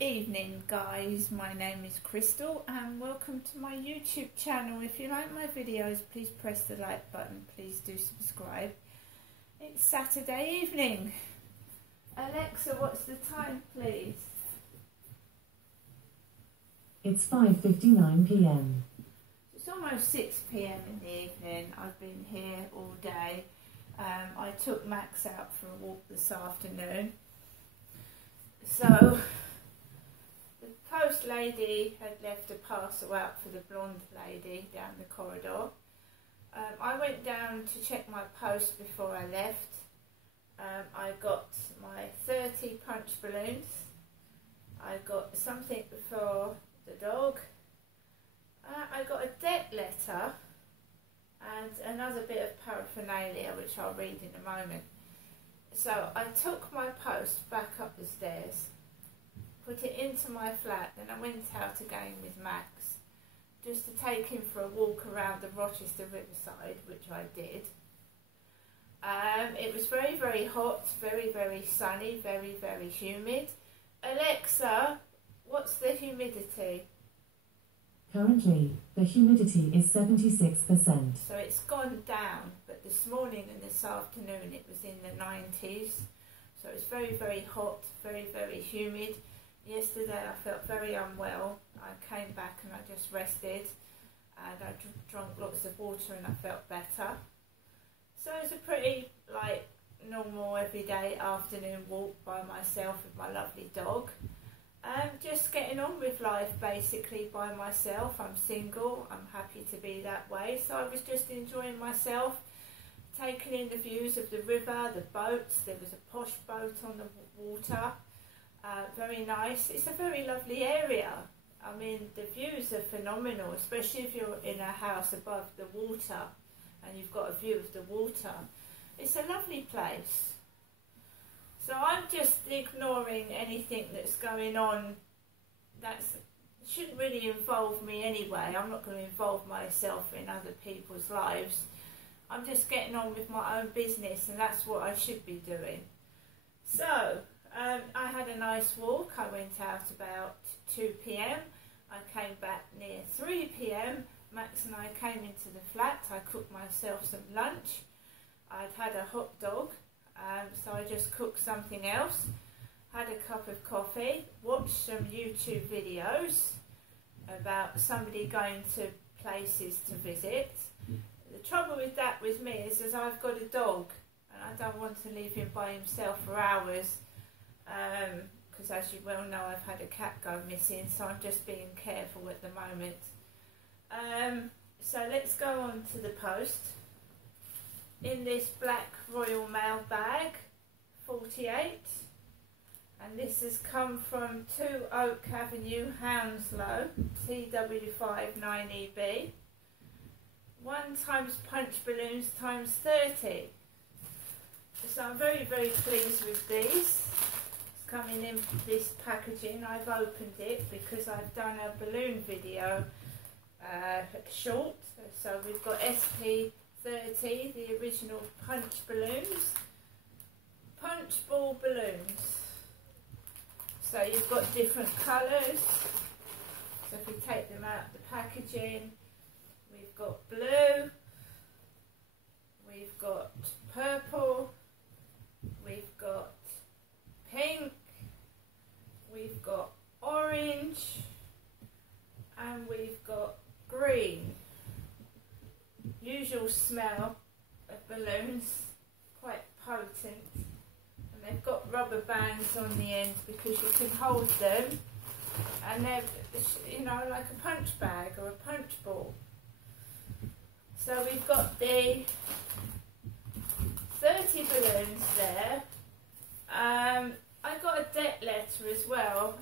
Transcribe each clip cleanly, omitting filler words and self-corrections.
Evening guys, my name is Crystal and welcome to my YouTube channel. If you like my videos, please press the like button, please do subscribe. It's Saturday evening. Alexa, what's the time please? It's 5:59 p.m. It's almost 6 p.m. in the evening. I've been here all day. I took Max out for a walk this afternoon. So the post lady had left a parcel out for the blonde lady down the corridor. I went down to check my post before I left. I got my 30 punch balloons. I got something for the dog. I got a debt letter and another bit of paraphernalia which I'll read in a moment. So I took my post back up the stairs, put it into my flat, then I went out again with Max just to take him for a walk around the Rochester Riverside, which I did. It was very, very hot, very, very sunny, very, very humid. Alexa, what's the humidity? Currently, the humidity is 76%. So it's gone down, but this morning and this afternoon it was in the 90s. So it's very, very hot, very, very humid. Yesterday I felt very unwell. I came back and I just rested and I drank lots of water and I felt better. So it's a pretty normal everyday afternoon walk by myself with my lovely dog. Just getting on with life basically by myself. I'm single, I'm happy to be that way. So I was just enjoying myself, taking in the views of the river, the boats. There was a posh boat on the water. Very nice. It's a very lovely area. I mean, the views are phenomenal, especially if you're in a house above the water and you've got a view of the water. It's a lovely place. So I'm just ignoring anything that's going on that shouldn't really involve me anyway. I'm not going to involve myself in other people's lives. I'm just getting on with my own business and that's what I should be doing. So I had a nice walk. I went out about 2 p.m. I came back near 3 p.m. Max and I came into the flat. I cooked myself some lunch. I'd had a hot dog. So I just cooked something else, had a cup of coffee, watched some YouTube videos about somebody going to places to visit. The trouble with that with me is I've got a dog and I don't want to leave him by himself for hours because as you well know I've had a cat go missing, so I'm just being careful at the moment. So let's go on to the post. In this black Royal Mail bag, 48, and this has come from 2 Oak Avenue, Hounslow, TW5 9EB. 1 times punch balloons times 30. So I'm very, very pleased with these. It's coming in this packaging. I've opened it because I've done a balloon video short. So we've got SP30, the original punch balloons, punch ball balloons. So you've got different colours. So if we take them out of the packaging, we've got blue, we've got purple, we've got pink, we've got orange, and we've got green. Usual smell of balloons, quite potent, and they've got rubber bands on the end because you can hold them, and they're, you know, like a punch bag or a punch ball. So we've got the 30 balloons there. I got a debt letter as well.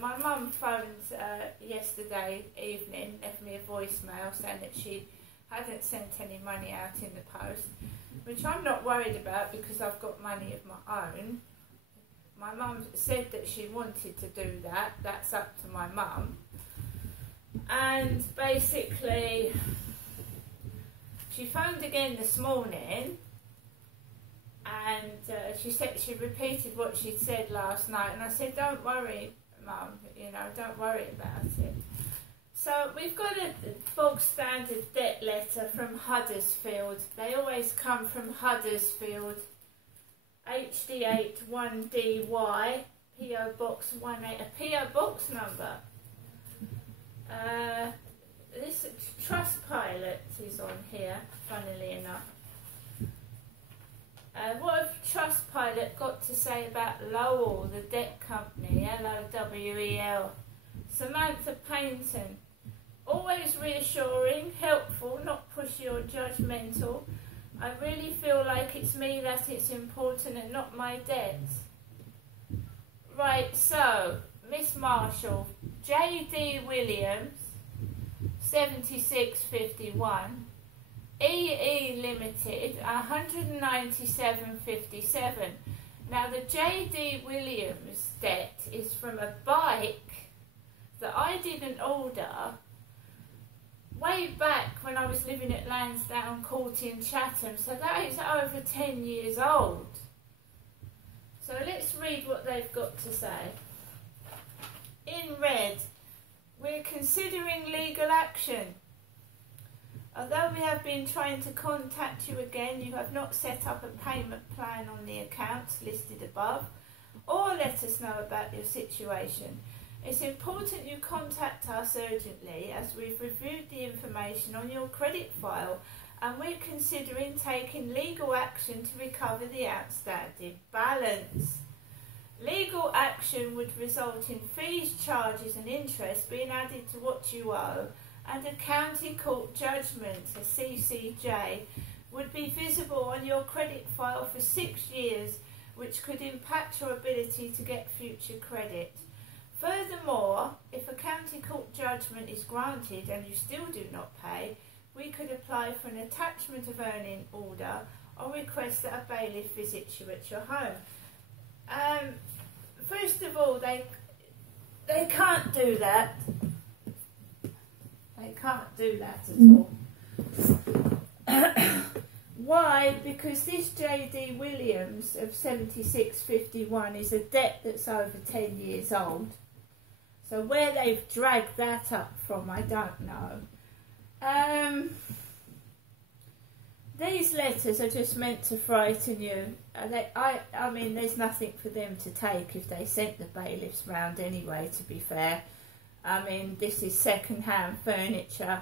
My mum phoned yesterday evening, left me a voicemail saying that she hadn't sent any money out in the post, which I'm not worried about because I've got money of my own. My mum said that she wanted to do that. That's up to my mum. And basically, she phoned again this morning and she repeated what she'd said last night, and I said, don't worry Mum, you know, don't worry about it. So we've got a bog standard debt letter from Huddersfield. They always come from Huddersfield. HD8 1DY, PO Box 18, a PO Box number. This Trustpilot is on here, funnily enough. What have Trustpilot got to say about Lowell, the debt company, Lowell? Samantha Paynton, always reassuring, helpful, not pushy or judgmental. I really feel like it's me that it's important and not my debts. Right, so, Miss Marshall, J.D. Williams, 7651, EE Limited, 197.57. Now the J.D. Williams debt is from a bike that I didn't order way back when I was living at Lansdowne Court in Chatham, so that is over 10 years old. So let's read what they've got to say. In red, we're considering legal action. Although we have been trying to contact you again, you have not set up a payment plan on the accounts listed above, or let us know about your situation. It's important you contact us urgently as we've reviewed the information on your credit file and we're considering taking legal action to recover the outstanding balance. Legal action would result in fees, charges and interest being added to what you owe, and a county court judgment, a CCJ, would be visible on your credit file for 6 years, which could impact your ability to get future credit. Furthermore, if a county court judgment is granted and you still do not pay, we could apply for an attachment of earning order or request that a bailiff visits you at your home. First of all, they can't do that. They can't do that at all. Why? Because this J.D. Williams of 7651 is a debt that's over 10 years old. So where they've dragged that up from, I don't know. These letters are just meant to frighten you. I mean, there's nothing for them to take if they sent the bailiffs round anyway, to be fair. I mean, this is second-hand furniture.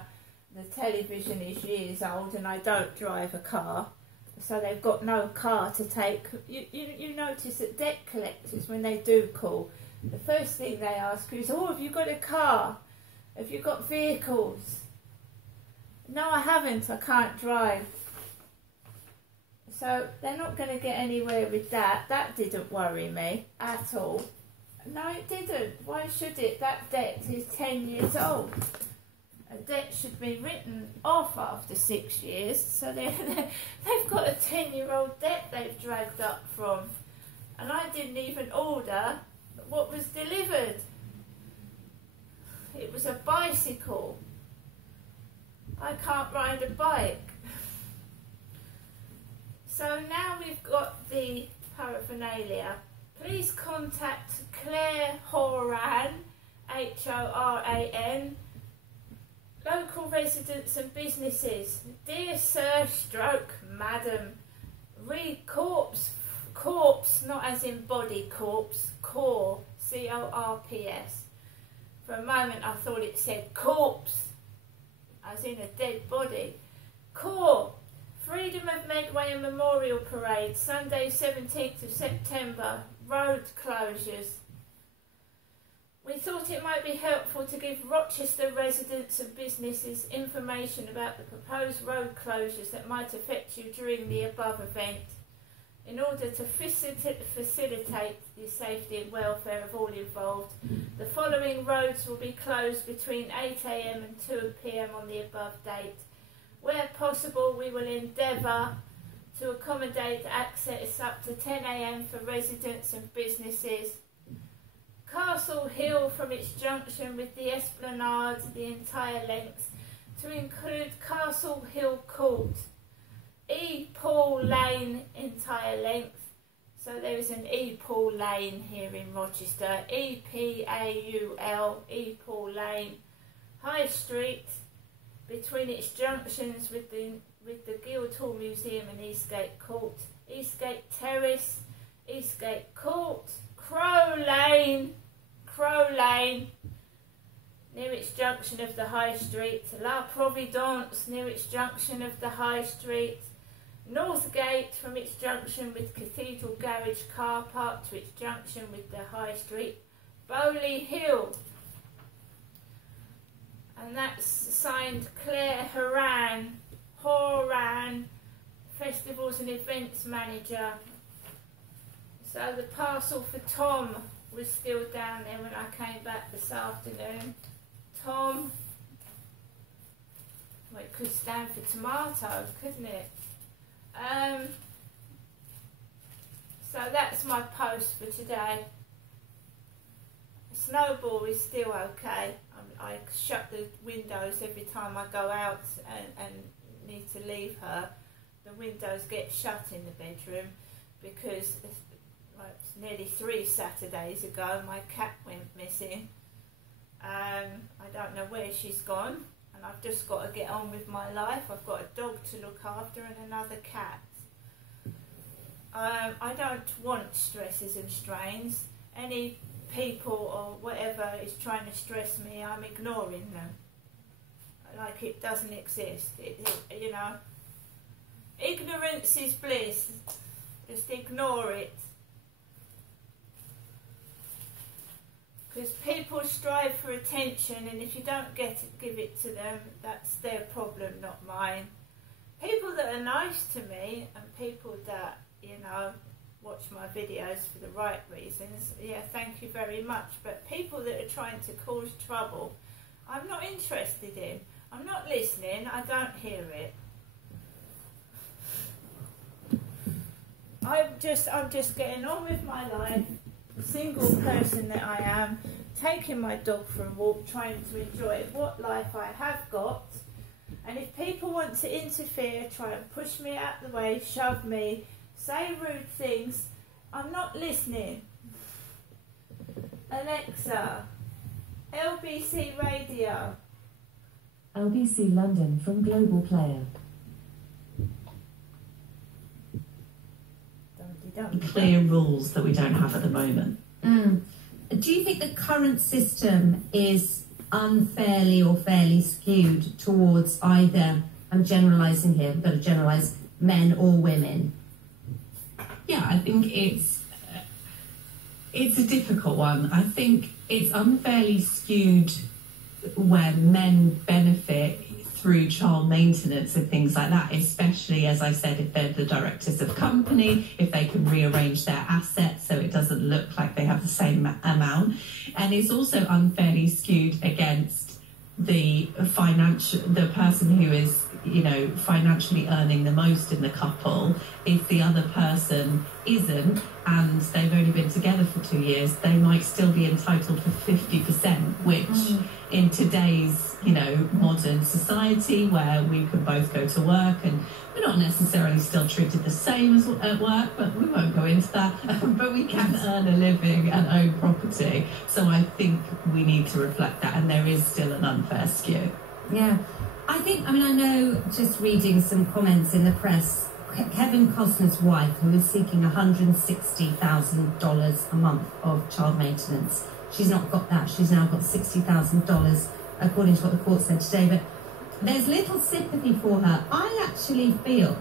The television is years old and I don't drive a car. So they've got no car to take. You notice that debt collectors, when they do call, the first thing they ask is, oh, have you got a car? Have you got vehicles? No, I haven't. I can't drive. So they're not going to get anywhere with that. That didn't worry me at all. No, it didn't. Why should it? That debt is 10 years old. A debt should be written off after 6 years. So they've got a 10-year-old debt they've dragged up from. And I didn't even order what was delivered. It was a bicycle. I can't ride a bike. So now we've got the paraphernalia. Please contact Claire Horan, Horan, local residents and businesses. Dear Sir stroke Madam, read corpse, not as in body corpse, core, C-O-R-P-S. For a moment I thought it said corpse, as in a dead body. Core, Freedom of Medway and Memorial Parade, Sunday 17th of September, road closures. We thought it might be helpful to give Rochester residents and businesses information about the proposed road closures that might affect you during the above event. In order to facilitate the safety and welfare of all involved, the following roads will be closed between 8 AM and 2 PM on the above date. Where possible, we will endeavour to accommodate access up to 10 AM for residents and businesses. Castle Hill from its junction with the Esplanade the entire length, to include Castle Hill Court. E. Paul Lane entire length, So there is an E-Paul Lane here in Rochester, E-P-A-U-L, E-Paul Lane, High Street, between its junctions with the Guildhall Museum and Eastgate Court, Eastgate Terrace, Eastgate Court, Crow Lane, near its junction of the High Street, La Providence, near its junction of the High Street, Northgate from its junction with Cathedral Garage Car Park to its junction with the High Street, Bowley Hill, and that's signed Claire Horan, Festivals and Events Manager. So the parcel for Tom was still down there when I came back this afternoon. Tom, well, it could stand for tomato, couldn't it? So that's my post for today. Snowball is still okay. I shut the windows every time I go out and need to leave her. The windows get shut in the bedroom because nearly 3 Saturdays ago my cat went missing. I don't know where she's gone, and I've just got to get on with my life. I've got a dog to look after and another cat. I don't want stresses and strains. Any people or whatever is trying to stress me, I'm ignoring them. Like it doesn't exist. You know, ignorance is bliss. Just ignore it. Because people strive for attention, and if you don't give it to them, that's their problem, not mine. People that are nice to me and people that, you know, watch my videos for the right reasons, yeah, thank you very much. But people that are trying to cause trouble, I'm not interested in. I'm not listening. I don't hear it. I'm just getting on with my life, the single person that I am, taking my dog for a walk, trying to enjoy what life I have got. And if people want to interfere, try and push me out the way, shove me, say rude things, I'm not listening. Alexa, LBC Radio. LBC London from Global Player. Clear rules that we don't have at the moment. Do you think the current system is unfairly or fairly skewed towards either, I'm generalising here, we've got to generalise, men or women? Yeah, I think it's a difficult one. I think it's unfairly skewed where men benefit through child maintenance and things like that, especially, as I said, if they're the directors of company, if they can rearrange their assets so it doesn't look like they have the same amount. And it's also unfairly skewed against the person who is, you know, financially earning the most in the couple. If the other person isn't, and they've only been together for 2 years, they might still be entitled for 50%, which in today's, you know, modern society where we can both go to work and we're not necessarily still treated the same as at work, but we won't go into that, but we can earn a living and own property. So I think we need to reflect that, and there is still an unfair skew. Yeah, I know, just reading some comments in the press, Kevin Costner's wife, who is seeking $160,000 a month of child maintenance, she's not got that. She's now got $60,000, according to what the court said today. But there's little sympathy for her. I actually feel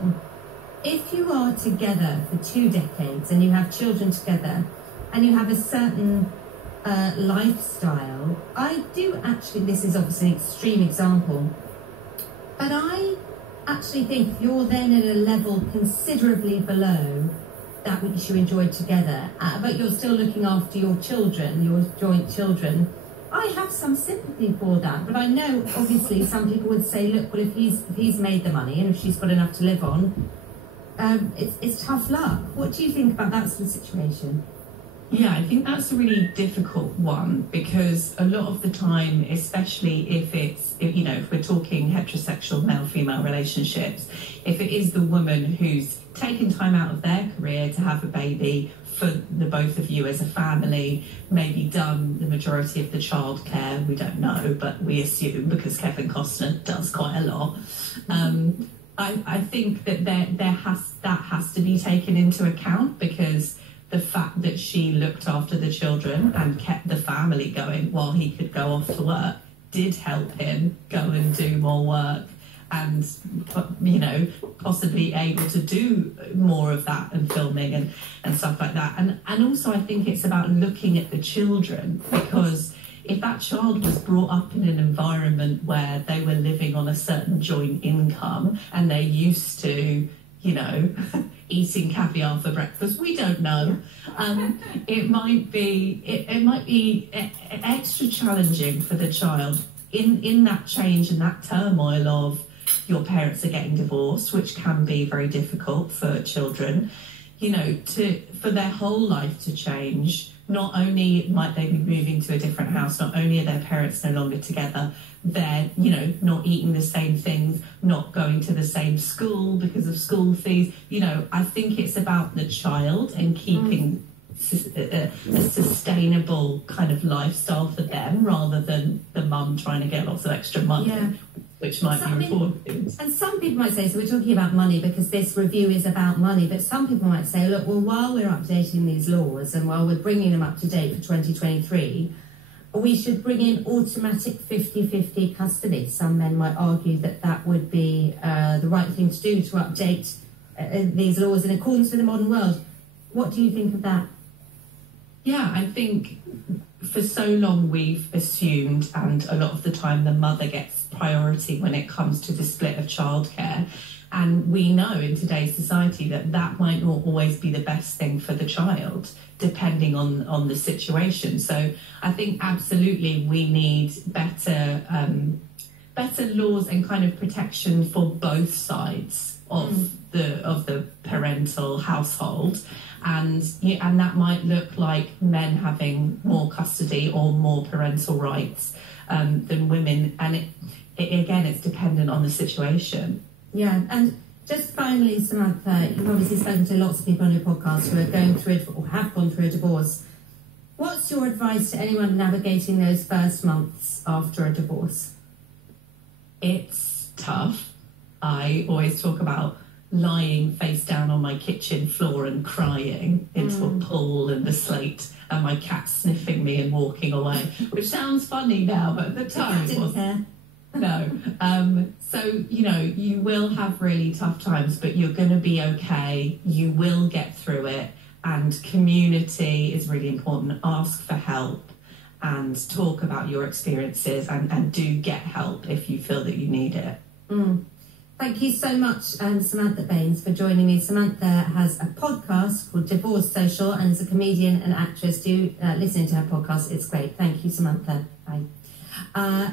if you are together for 2 decades and you have children together and you have a certain lifestyle, I do actually, this is obviously an extreme example, but I actually think if you're then at a level considerably below that which you enjoyed together, but you're still looking after your children, your joint children, I have some sympathy for that. But I know, obviously, some people would say, look, well, if he's made the money and if she's got enough to live on, it's tough luck. What do you think about that sort of situation? Yeah, I think that's a really difficult one, because a lot of the time, especially if we're talking heterosexual male-female relationships, if it is the woman who's taken time out of their career to have a baby for the both of you as a family, maybe done the majority of the childcare, we don't know, but we assume because Kevin Costner does quite a lot. I think that that has to be taken into account, because the fact that she looked after the children and kept the family going while he could go off to work did help him go and do more work, and possibly able to do more of that and filming and stuff like that. And also I think it's about looking at the children, because if that child was brought up in an environment where they were living on a certain joint income and they're used to eating caviar for breakfast, we don't know. It might be extra challenging for the child in that change and that turmoil of your parents are getting divorced, which can be very difficult for children. For their whole life to change. Not only might they be moving to a different house, not only are their parents no longer together, they're, not eating the same things, not going to the same school because of school fees. I think it's about the child and keeping a sustainable kind of lifestyle for them, rather than the mum trying to get lots of extra money. Yeah. Which might be important. And some people might say, so we're talking about money because this review is about money, but some people might say, look, well, while we're updating these laws and while we're bringing them up to date for 2023, we should bring in automatic 50-50 custody. Some men might argue that that would be the right thing to do, to update these laws in accordance with the modern world. What do you think of that? Yeah, I think for so long we've assumed, and a lot of the time the mother gets priority when it comes to the split of childcare, and we know in today's society that might not always be the best thing for the child, depending on the situation. So I think absolutely we need better laws and kind of protection for both sides of the parental household. And that might look like men having more custody or more parental rights than women. And it's dependent on the situation. Yeah, and just finally, Samantha, you've obviously spoken to lots of people on your podcast who are going through or have gone through a divorce. What's your advice to anyone navigating those first months after a divorce? It's tough. I always talk about lying face down on my kitchen floor and crying into a pool and the slate, and my cat sniffing me and walking away, which sounds funny now, but at the time it wasn't. No. So, you will have really tough times, but you're going to be okay. You will get through it. And community is really important. Ask for help and talk about your experiences, and do get help if you feel that you need it. Thank you so much, Samantha Baines, for joining me. Samantha has a podcast called Divorce Social and is a comedian and actress. Do listen to her podcast. It's great. Thank you, Samantha. Bye.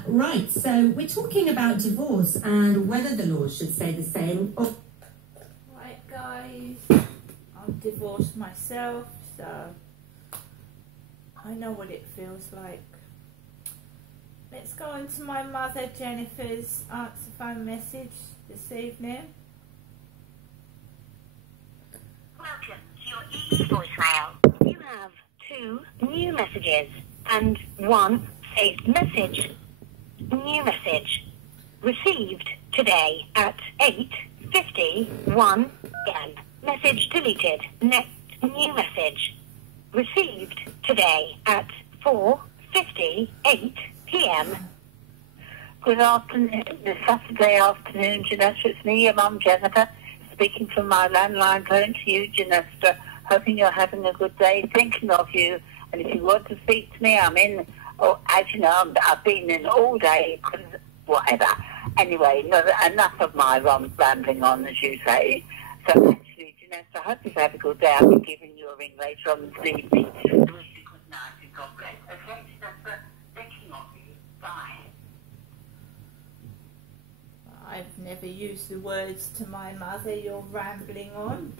Right, so we're talking about divorce and whether the laws should stay the same. Right, guys, I'm divorced myself, so I know what it feels like. Let's go on to my mother Jennifer's answer phone message this evening. Welcome to your EE voicemail. You have 2 new messages and 1 saved message. New message. Received today at 8:51 p.m. Message deleted. Next new message. Received today at 4:58 p.m. Good afternoon. This Saturday afternoon, Janessa. It's me, your mum, Jennifer, speaking from my landline phone to you, Janessa. Hoping you're having a good day. Thinking of you. And if you want to speak to me, I'm in. Oh, as you know, I've been in all day, whatever. Anyway, enough of my rambling on, as you say. So actually, Janessa, I hope you have a good day. I'll be giving you a ring later on this evening. Wish you good night and God bless. Okay, Janessa? Thinking of you. Bye. I've never used the words to my mother, you're rambling on.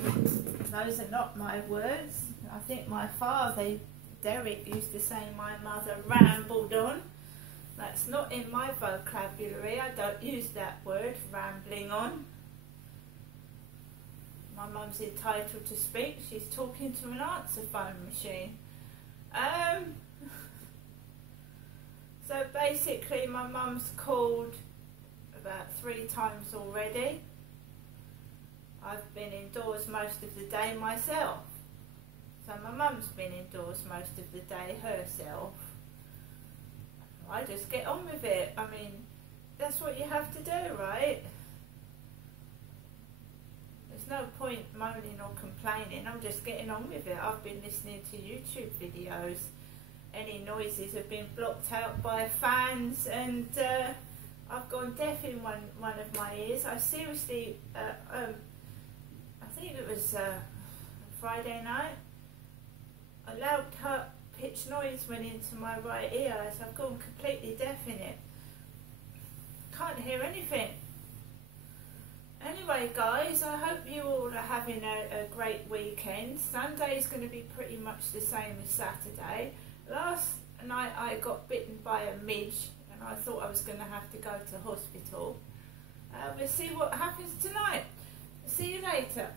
Those are not my words. I think my father, Derek, used to say my mother rambled on. That's not in my vocabulary. I don't use that word, rambling on. My mum's entitled to speak. She's talking to an answer phone machine. So basically my mum's called about 3 times already. I've been indoors most of the day myself. So my mum's been indoors most of the day herself. I just get on with it. I mean, that's what you have to do, right? There's no point moaning or complaining. I'm just getting on with it. I've been listening to YouTube videos. Any noises have been blocked out by fans, and I've gone deaf in one of my ears. I seriously, I think it was Friday night, a loud pitched noise went into my right ear, so I've gone completely deaf in it. Can't hear anything. Anyway guys, I hope you all are having a great weekend. Sunday's going to be pretty much the same as Saturday. Last night I got bitten by a midge and I thought I was going to have to go to hospital. We'll see what happens tonight. See you later.